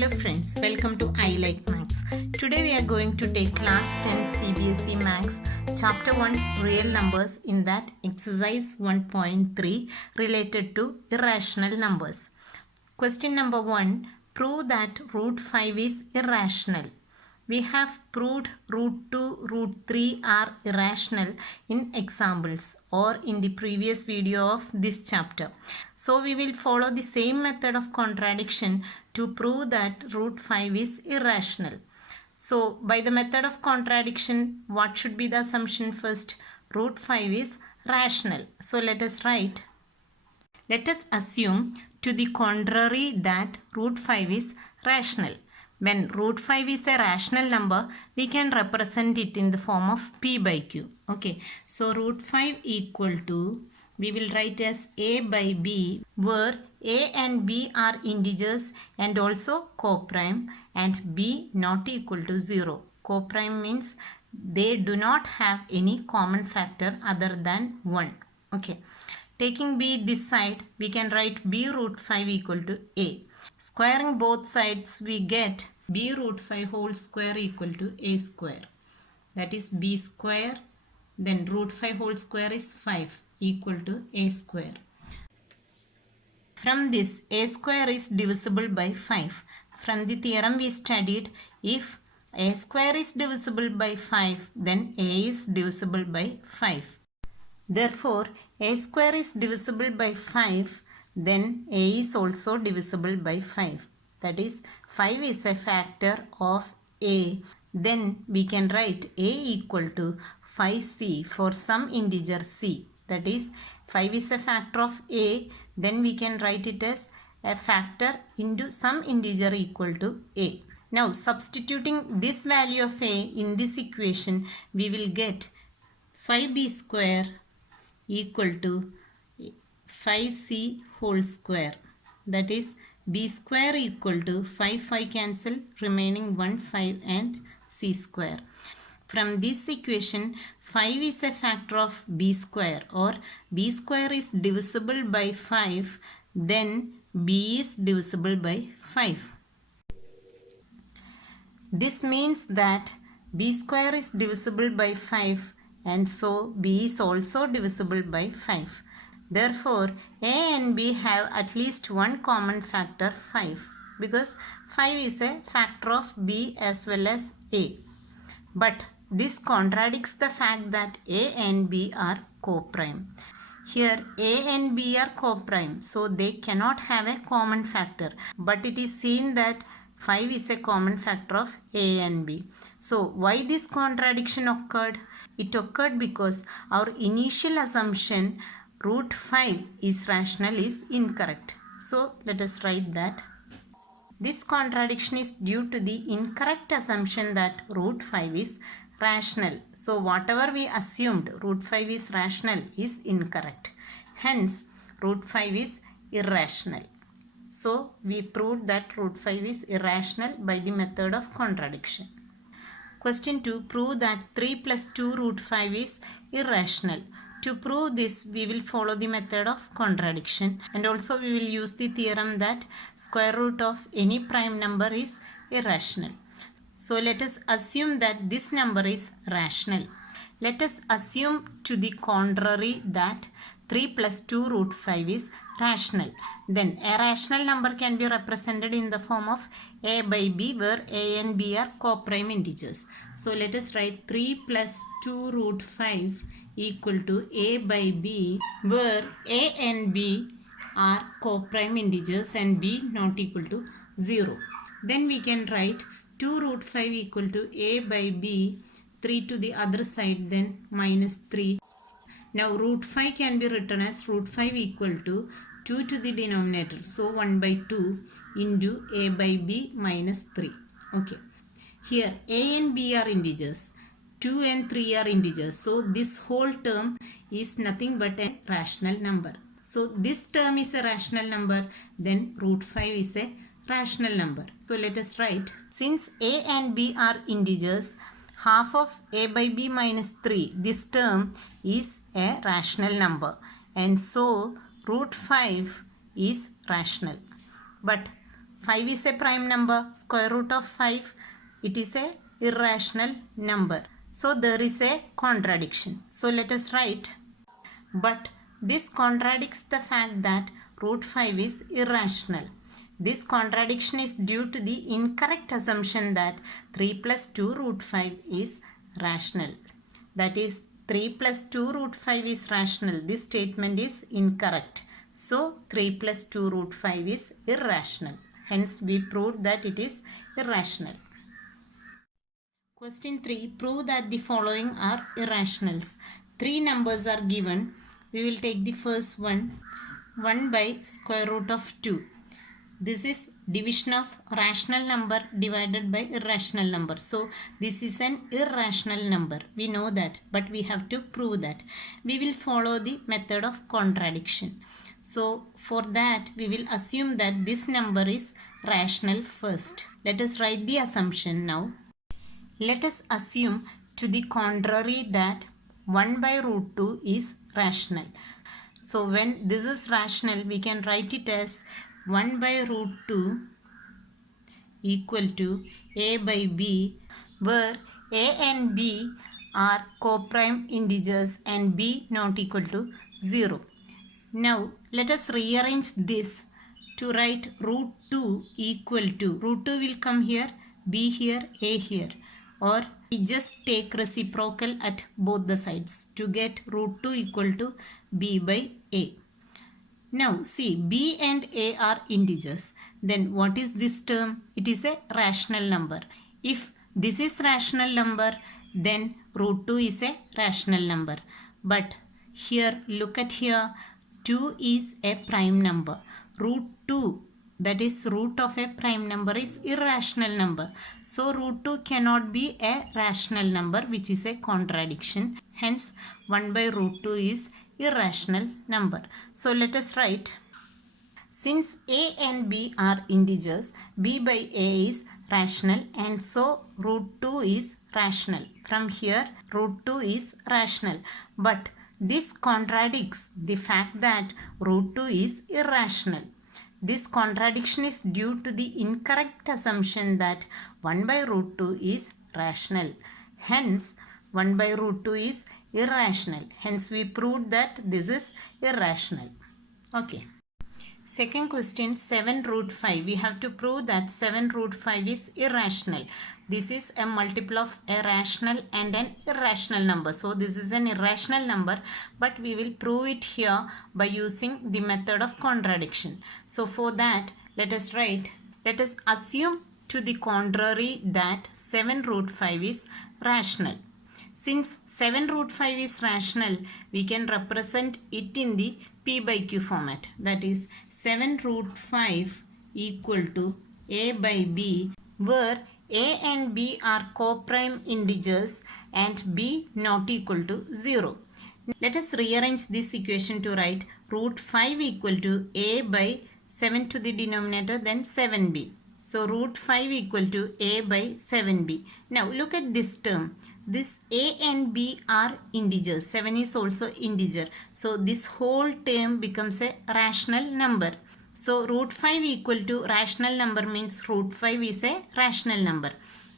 Hello friends, welcome to I Like Maths. Today we are going to take class 10 CBSE Maths chapter 1 real numbers, in that exercise 1.3 related to irrational numbers. Question number 1, prove that root 5 is irrational. We have proved root 2, root 3 are irrational in examples or in the previous video of this chapter. So we will follow the same method of contradiction to prove that root 5 is irrational. So by the method of contradiction, what should be the assumption first? Root 5 is rational. So let us write. Let us assume to the contrary that root 5 is rational. When root 5 is a rational number, we can represent it in the form of p by q. Okay, so root 5 equal to, we will write as a by b, where a and b are integers and also coprime, and b not equal to 0. Coprime means they do not have any common factor other than 1. Okay. Taking b this side, we can write b root 5 equal to a. Squaring both sides, we get b root 5 whole square equal to a square. That is b square, then root 5 whole square is 5 equal to a square. From this, a square is divisible by 5. From the theorem we studied, if a square is divisible by 5, then a is divisible by 5. Therefore, a square is divisible by 5, then a is also divisible by 5. That is, 5 is a factor of a. Then we can write a equal to 5c for some integer c. That is, 5 is a factor of a, then we can write it as a factor into some integer equal to a. Now, substituting this value of a in this equation, we will get 5b square equal to 5c whole square. That is, b square equal to 5 cancel, remaining 1 5 and c square. From this equation, 5 is a factor of b square, or b square is divisible by 5, then b is divisible by 5. This means that b square is divisible by 5, and so b is also divisible by 5. Therefore, a and b have at least one common factor 5, because 5 is a factor of b as well as a. But this contradicts the fact that a and b are coprime. Here a and b are coprime, so they cannot have a common factor. But it is seen that 5 is a common factor of a and b. So why this contradiction occurred? It occurred because our initial assumption root 5 is rational is incorrect. So let us write that. This contradiction is due to the incorrect assumption that root 5 is rational. So whatever we assumed root 5 is rational is incorrect. Hence, root 5 is irrational. So we proved that root 5 is irrational by the method of contradiction. Question 2. Prove that 3 plus 2 root 5 is irrational. To prove this, we will follow the method of contradiction, and also we will use the theorem that square root of any prime number is irrational. So let us assume that this number is rational. Let us assume to the contrary that 3 plus 2 root 5 is rational. Then a rational number can be represented in the form of a by b, where a and b are coprime integers. So let us write 3 plus 2 root 5 equal to a by b, where a and b are coprime integers and b not equal to 0. Then we can write 2 root 5 equal to a by b, 3 to the other side, then minus 3. Now root 5 can be written as root 5 equal to 2 to the denominator. So 1 by 2 into a by b minus 3. Okay. Here a and b are integers. 2 and 3 are integers. So this whole term is nothing but a rational number. So this term is a rational number. Then root 5 is a rational number. So let us write. Since a and b are integers, half of a by b minus 3, this term is a rational number, and so root 5 is rational. But 5 is a prime number. Square root of 5, it is a irrational number. So there is a contradiction. So let us write, but this contradicts the fact that root 5 is irrational. This contradiction is due to the incorrect assumption that 3 plus 2 root 5 is rational. That is, 3 plus 2 root 5 is rational. This statement is incorrect. So 3 plus 2 root 5 is irrational. Hence we proved that it is irrational. Question 3. Prove that the following are irrationals. Three numbers are given. We will take the first one. 1 by square root of 2. This is division of rational number divided by irrational number. So this is an irrational number. We know that, but we have to prove that. We will follow the method of contradiction. So for that, we will assume that this number is rational first. Let us write the assumption now. Let us assume to the contrary that 1 by root 2 is rational. So when this is rational, we can write it as 1 by root 2 equal to a by b, where a and b are co-prime integers and b not equal to 0. Now let us rearrange this to write root 2 equal to, root 2 will come here, b here, a here, or we just take reciprocal at both the sides to get root 2 equal to b by a. Now see, b and a are integers. Then what is this term? It is a rational number. If this is rational number, then root 2 is a rational number. But here, look at here, 2 is a prime number. Root 2, that is root of a prime number, is irrational number. So root 2 cannot be a rational number, which is a contradiction. Hence 1 by root 2 is irrational number. So let us write, since a and b are integers, b by a is rational, and so root 2 is rational. From here, root 2 is rational. But this contradicts the fact that root 2 is irrational. This contradiction is due to the incorrect assumption that 1 by root 2 is rational. Hence, 1 by root 2 is irrational. Hence, we proved that this is irrational. Okay. Second question, 7 root 5. We have to prove that 7 root 5 is irrational. This is a multiple of a rational and an irrational number. So this is an irrational number, but we will prove it here by using the method of contradiction. So for that, let us assume to the contrary that 7 root 5 is rational. Since 7 root 5 is rational, we can represent it in the p by q format. That is 7 root 5 equal to a by b, where a and b are co-prime integers and b not equal to 0. Let us rearrange this equation to write root 5 equal to a by 7 to the denominator, then 7b. So root 5 equal to a by 7b. Now look at this term. This a and b are integers. 7 is also integer. So this whole term becomes a rational number. So root 5 equal to rational number means root 5 is a rational number.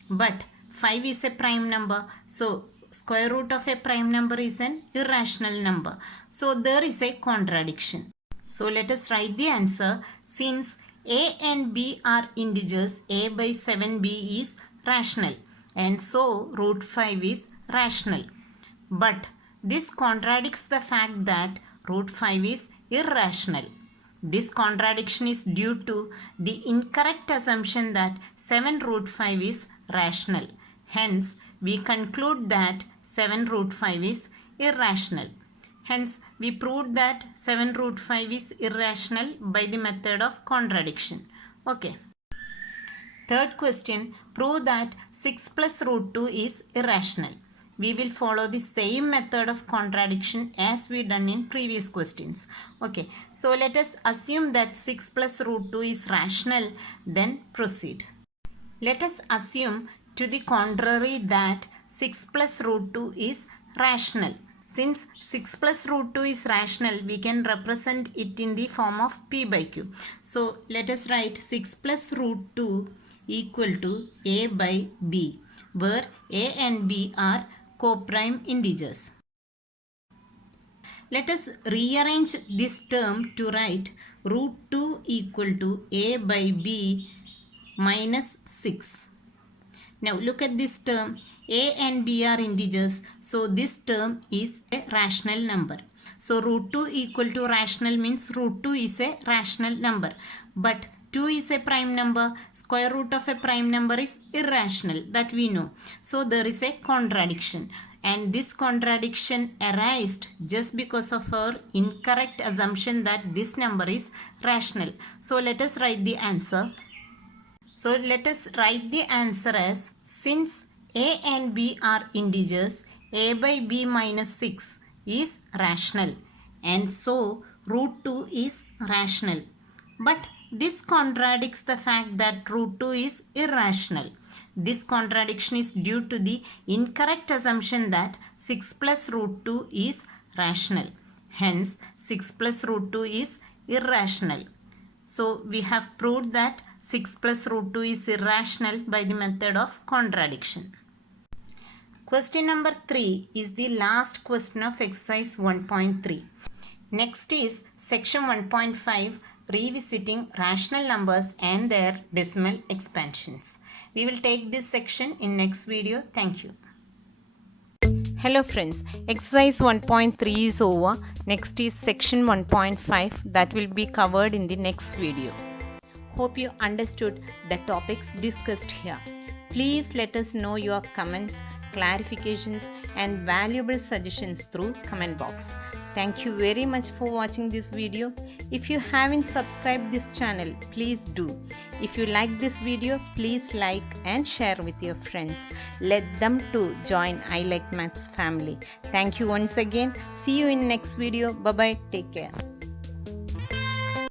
But 5 is a prime number. So square root of a prime number is an irrational number. So there is a contradiction. So let us write the answer. Since a and b are integers, a by 7b is rational, and so root 5 is rational. But this contradicts the fact that root 5 is irrational. This contradiction is due to the incorrect assumption that 7 root 5 is rational. Hence, we conclude that 7 root 5 is irrational. Hence, we proved that 7 root 5 is irrational by the method of contradiction. Okay. Third question, prove that 6 plus root 2 is irrational. We will follow the same method of contradiction as we done in previous questions. Okay, so let us assume that 6 plus root 2 is rational, then proceed. Let us assume to the contrary that 6 plus root 2 is rational. Since 6 plus root 2 is rational, we can represent it in the form of p by q. So let us write 6 plus root 2 equal to a by b, where a and b are co-prime integers. Let us rearrange this term to write root 2 equal to a by b minus 6. Now look at this term. A and b are integers. So this term is a rational number. So root 2 equal to rational means root 2 is a rational number. But 2 is a prime number. Square root of a prime number is irrational. That we know. So there is a contradiction. And this contradiction arised just because of our incorrect assumption that this number is rational. So let us write the answer. So let us write the answer as, since a and b are integers, a by b minus 6 is rational, and so root 2 is rational. But this contradicts the fact that root 2 is irrational. This contradiction is due to the incorrect assumption that 6 plus root 2 is rational. Hence, 6 plus root 2 is irrational. So we have proved that 6 plus root 2 is irrational by the method of contradiction. Question number 3 is the last question of exercise 1.3. Next is section 1.5, revisiting rational numbers and their decimal expansions. We will take this section in next video. Thank you. Hello friends, exercise 1.3 is over. Next is section 1.5 that will be covered in the next video. Hope you understood the topics discussed here. Please let us know your comments, clarifications and valuable suggestions through comment box. Thank you very much for watching this video. If you haven't subscribed this channel, please do. If you like this video, please like and share with your friends. Let them too join I Like Maths family. Thank you once again. See you in next video. Bye bye. Take care.